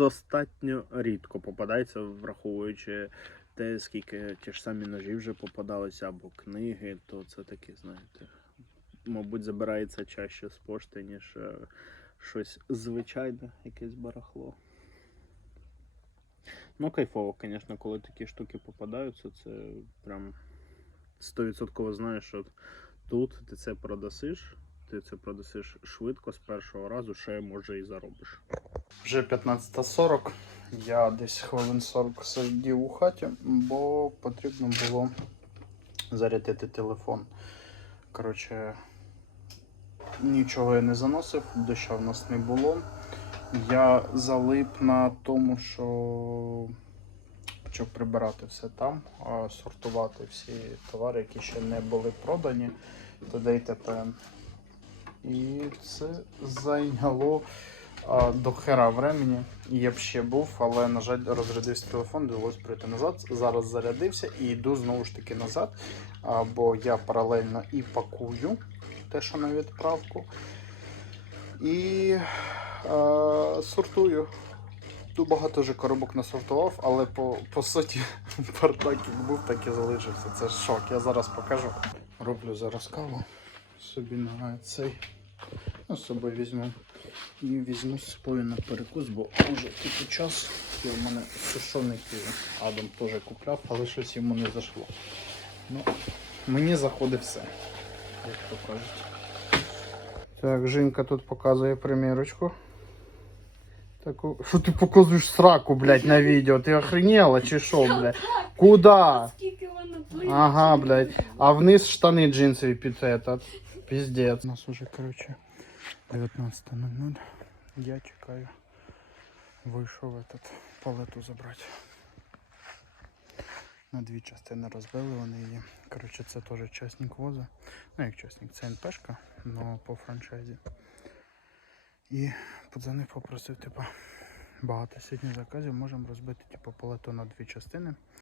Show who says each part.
Speaker 1: достатньо рідко попадається, враховуючи те, скільки ті ж самі ножі вже попадалися або книги, то це таке, знаєте, мабуть, забирається чаще з пошти, ніж е, щось звичайне, якесь барахло. Ну, кайфово, звісно, коли такі штуки попадаються, це прям 100% знаєш, що тут ти це продасиш, ти це продасиш швидко з першого разу, ще може і заробиш.
Speaker 2: Вже 15.40. Я десь хвилин 40 сидів у хаті, бо потрібно було зарядити телефон. Коротше, нічого я не заносив, доща в нас не було. Я залип на тому, що почав прибирати все там, сортувати всі товари, які ще не були продані, т.д. і т.п. І це зайняло а, до хера времени. Я б ще був, але, на жаль, розрядився телефон, довелось прийти назад. Зараз зарядився і йду знову ж таки назад. А, бо я паралельно і пакую те, що на відправку, і а, сортую. Тут багато вже коробок насортував, але по, по суті бардак як був, так і залишився. Це шок. Я зараз покажу. Роблю зараз каву собі на цей. Ну, з собою візьму. І візьму з собою на перекус, бо вже такий час. І в мене сушений Адам теж купляв, але щось йому не зайшло. Ну, мені заходить все, як то кажуть. Так, Жінка тут показує примірочку. Таку. Що ти показуєш сраку, блядь, на відео? Ти охренела чи що, блядь? Куда? Ага, блядь. А вниз штани джинсові під этот. Піздець. У нас уже, короче, 19.00. Я чекаю. Вийшов этот палету забрати. На дві частини розбили вони її. Коротше, це теж частник воза. Ну, як частник, це НПшка, але по франчайзі. І подзвонив, попросив, типа, багато сьогодні заказів, можемо розбити типу, палету на дві частини.